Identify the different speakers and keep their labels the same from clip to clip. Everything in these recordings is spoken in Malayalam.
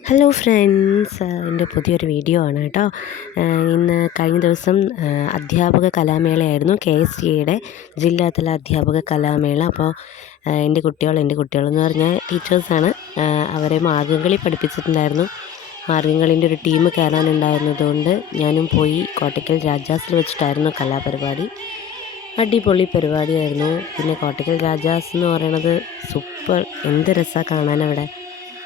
Speaker 1: ഹലോ ഫ്രണ്ട്സ് എന്റെ പുതിയൊരു വീഡിയോ ആണ് കേട്ടോ. ഇന്ന് കഴിഞ്ഞ ദിവസം അധ്യാപക കലാമേളയായിരുന്നു. കെ എസ് സിയുടെ ജില്ലാതല അധ്യാപക കലാമേള. അപ്പോൾ എന്റെ കുട്ടികൾ എന്റെ കുട്ടികളെന്ന് പറഞ്ഞാൽ ടീച്ചേഴ്സാണ് അവരെ മാർഗംകളി പഠിപ്പിച്ചിട്ടുണ്ടായിരുന്നു. മാർഗംകളീന്റെ ഒരു ടീം കയറാനുണ്ടായിരുന്നതുകൊണ്ട് ഞാനും പോയി കോട്ടയ്ക്കൽ രാജാസിൽ വെച്ചിട്ടായിരുന്നു കലാപരിപാടി. അടിപൊളി പരിപാടിയായിരുന്നു. പിന്നെ കോട്ടയ്ക്കൽ രാജാസ് എന്ന് പറയണത് സൂപ്പർ. എന്ത് രസമാണ് കാണാനവിടെ.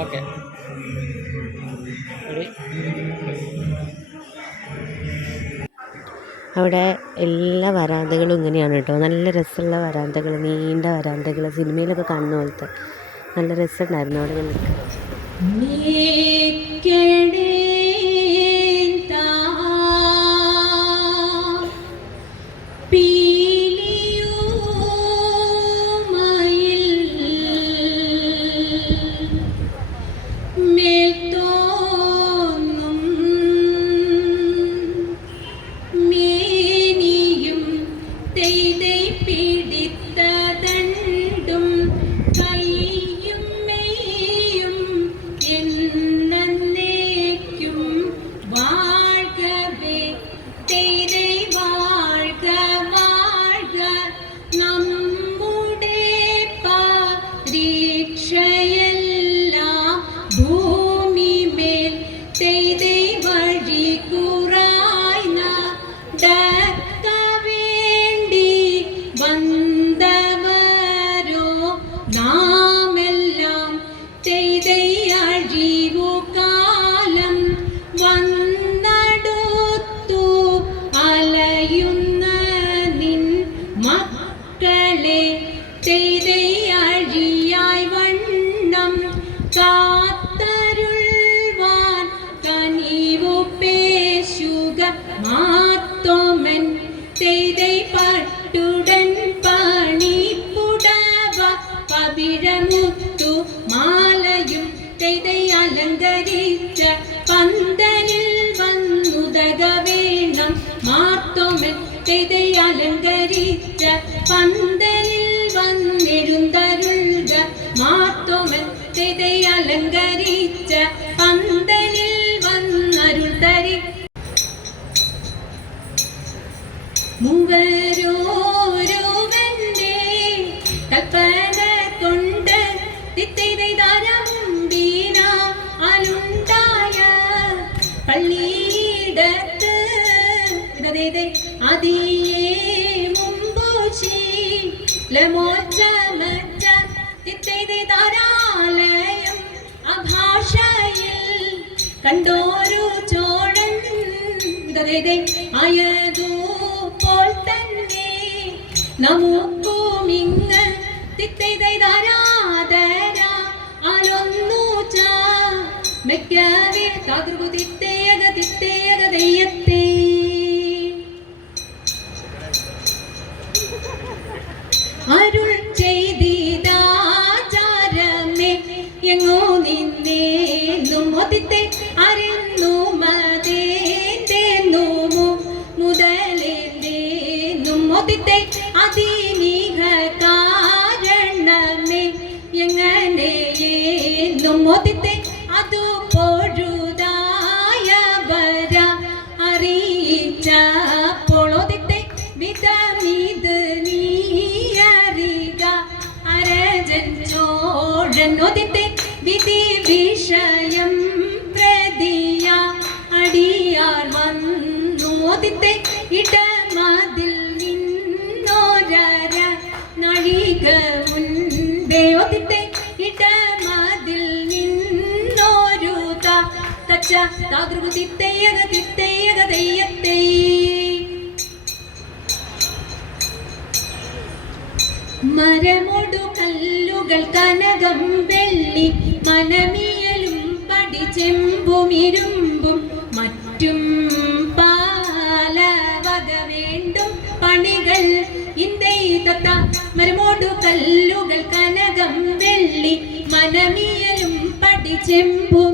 Speaker 2: ഓക്കെ.
Speaker 1: അവിടെ എല്ലാ വരാന്തകളും ഇങ്ങനെയാണ് കേട്ടോ. നല്ല രസമുള്ള വരാന്തകൾ നീണ്ട വരാന്തകൾ സിനിമയിലൊക്കെ കാണുന്ന പോലത്തെ നല്ല രസമുണ്ടായിരുന്നു. അവിടെ നിൽക്കാൻ.
Speaker 3: മാത്തോമൻ അലങ്കരിച്ച പന്തലിൽ വന്നെഴുന്തരുൾക മാത്തോമൻ തെയ്തൈ അലങ്കരിച്ച പന്തലിൽ വന്നരുൾതരി മൂവരോരുവന്റെ ലമോച്ചമച്ച തിത്തിരാലയം അഭാഷയിൽ കണ്ടോരു ചോഴൻ ഇതേ ആയതു പോൽ തന്നെ നമുക്കുമിങ്ങ് തിത്തൈതാരാധന അലൊന്നു ചാ മെക്കവേ താതൃകു ഒതിത്തെ അതിനീഹ കാരണമേ എങ്ങനെയേന്നും ഒതിത്തെ അതു പൊഴുതായവര അറിയിച്ച പൊളൊതിത്തെ വിധമിത് നീയറിക. അരജൻ ചോഴൻ ഒതിത്തെ വിധി വിഷയം പ്രതിയ. അടിയാർ വന്നോതിത്തെ ഇടമതിൽ നിന്നോരര മരമൊടു കല്ലുകൾ കനകം വെള്ളി മനമിയലും പടി ചെമ്പും ഇരുമ്പും മറ്റും പാലവക വേണ്ടും പണികൾ ഇന്ദൈ തത്ത മരമോടു കല്ലുകൾ കനകം വെള്ളി മനമിയലും പടി ചെമ്പും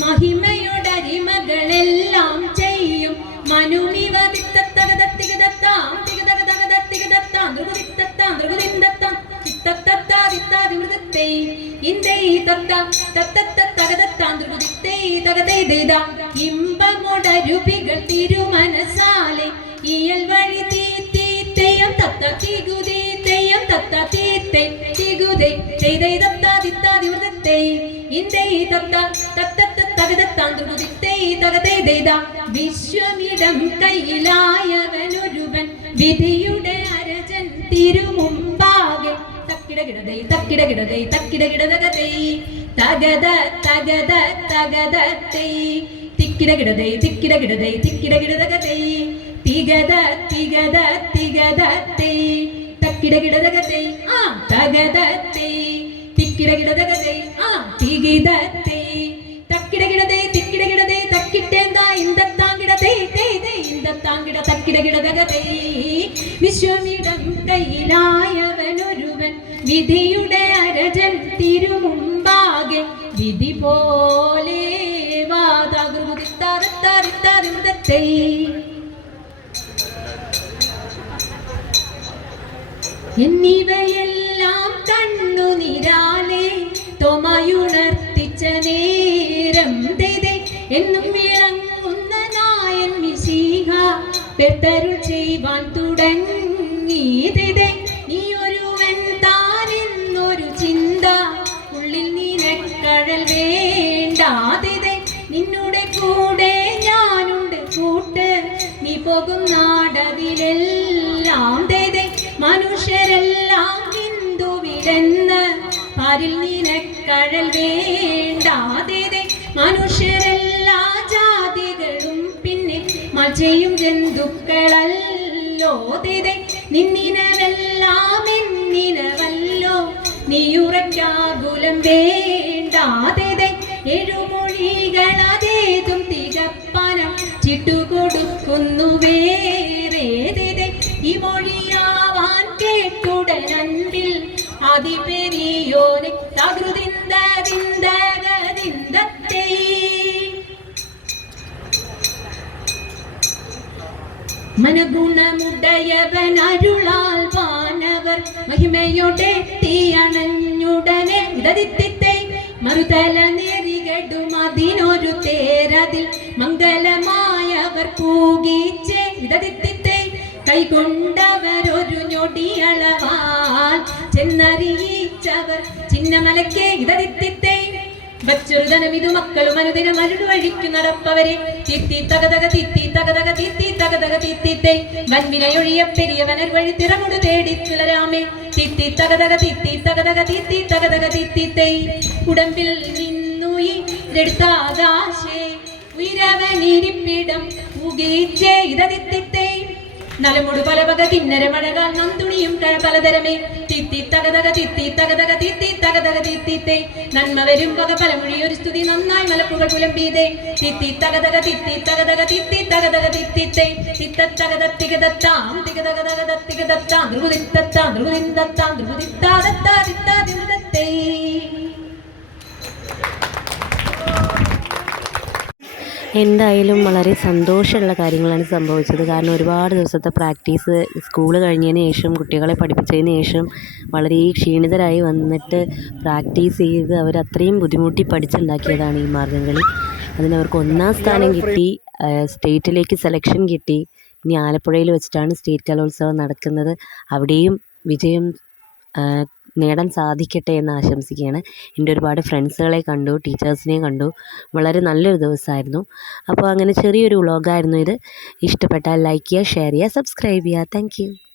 Speaker 3: മഹിമയോടരിമകളെല്ലാം ചെയ്യും മനുമിവ തകതത്താം ഇമ്പമൊടരുപികൾ തിരുമനസാലെ ഇയൽ വഴി തീ തീ തെയ്യം തത്ത തികുതി തത്ത തീത്തെ തികുതെ ചെയ്തൈ തത്ത തിത്താതിമൃതത്തൈ ഇന്ദൈ തത്ത തത്തത്ത തകതത്താം ധ്രുകുതിത്തൈ തകതൈതൈത വിശ്വമിടം കയ്യിലായവനൊരുവൻ വിധിയുടെ അരജൻ തിരുമുമ്പാകെ. തക്കിടകിടതൈ തക്കിടകിടതൈ തക്കിടകിടതകതൈ തകത തകത തകതത്തൈ. തിക്കിടകിടതൈ തിക്കിടകിടതൈ തിക്കിടകിടതകതൈ തികത തികത തികതത്തൈ. കയ്യിലായവനൊരുവൻ വിധിയുടെ അരജൻ തിരുമുമ്പാകെ വിധി പോലെ വാതാകൃതിത്താരത്താരിത്താരിമൃതത്തൈ എന്നിവയെല്ലാം കണ്ണു നിരാലെ തൊമയുണർത്തിച്ച നേരം എന്നും വിളങ്ങുന്ന നായൻ മിശീഹ പെത്തരു ചെയ്യുവാൻ തുടങ്ങി. പാരിൽ നിനക്കഴൽ വേണ്ടാതെ മനുഷ്യരെല്ലാ ജാതികളും പിന്നെ മജയും ജന്തുക്കളല്ലോ നിന്നിനവെല്ലാം എന്നിനവല്ലോ നീയുറയ്ക്കാകുലം വേണ്ടാതെ എഴുമൊഴികളതേതും തികപ്പനം ചിട്ടുകൊടുക്കുന്നു വേറെ ഈ മൊഴിയാവാൻ കേട്ടുടനൻപിൽ അതിപെരിയോനെ തകൃതിന്തതിന്തകതിന്തത്തേ മനഗുണമുടയവൻ അരുളാൽ വാനവർ മഹിമയുടെ തീയണഞ്ഞുടനെ ഇതതിത്തിത്തെ മറുതല നെറികടും അതിനൊരു തേരതിൽ മംഗലമായവർ പൂകിച്ചേ ഇടതിത്തിത്തെ കൈകൊണ്ടവരൊരു ഞൊടിയളവാൽ മക്കളും അനുദിനം നടപ്പവരെ. തിത്തി തിത്തി തിത്തി തേടി തുലരാമേ. തിത്തി തിത്തി തിത്തി ഉടമ്പിൽ നിന്നു ഇതെടുത്താകാശേ ഉയരവനിരിപ്പിടം നലമുടു പലവക കിന്നര മഴകാൽ നന്തുണിയും പലതരമേ. തിത്തി തകതക തിത്തി തകതക തിത്തി തകതക തിത്തിത്തെ നന്മ വരും വക പലമൊഴി ഒരു സ്തുതി നന്നായി മലപ്പുകൾ പുലമ്പീതേ തിത്തി തകതക തിത്തി തകതക തിത്തി തകതക തിത്തിത്തെ തിത്ത തകത തികതത്താം തികതകതകത തികതത്താം. ധ്രുവതിത്തത്താം ധ്രുവതിന്തത്താം ധ്രുവതിത്താതത്താ തിത്താതിമൃതത്തേ
Speaker 1: എന്തായാലും വളരെ സന്തോഷമുള്ള കാര്യങ്ങളാണ് സംഭവിച്ചത്. കാരണം ഒരുപാട് ദിവസത്തെ പ്രാക്ടീസ് സ്കൂൾ കഴിഞ്ഞതിന് ശേഷം കുട്ടികളെ പഠിപ്പിച്ചതിന് ശേഷം വളരെ ക്ഷീണിതരായി വന്നിട്ട് പ്രാക്ടീസ് ചെയ്ത് അവർ അത്രയും ബുദ്ധിമുട്ടി പഠിച്ചുണ്ടാക്കിയതാണ് ഈ മാർഗംകളി. അതിന് അവർക്ക് ഒന്നാം സ്ഥാനം കിട്ടി സ്റ്റേറ്റിലേക്ക് സെലക്ഷൻ കിട്ടി. ഇനി ആലപ്പുഴയിൽ വെച്ചിട്ടാണ് സ്റ്റേറ്റ് കലോത്സവം നടക്കുന്നത്. അവിടെയും വിജയം നേടാൻ സാധിക്കട്ടെ എന്ന് ആശംസിക്കുകയാണ്. എന്റെ ഒരുപാട് ഫ്രണ്ട്സുകളെ കണ്ടു ടീച്ചേഴ്സിനെയും കണ്ടു. വളരെ നല്ലൊരു ദിവസമായിരുന്നു. അപ്പോൾ അങ്ങനെ ചെറിയൊരു വ്ളോഗായിരുന്നു ഇത്. ഇഷ്ടപ്പെട്ടാൽ ലൈക്ക് ചെയ്യുക ഷെയർ ചെയ്യുക സബ്സ്ക്രൈബ് ചെയ്യുക. താങ്ക്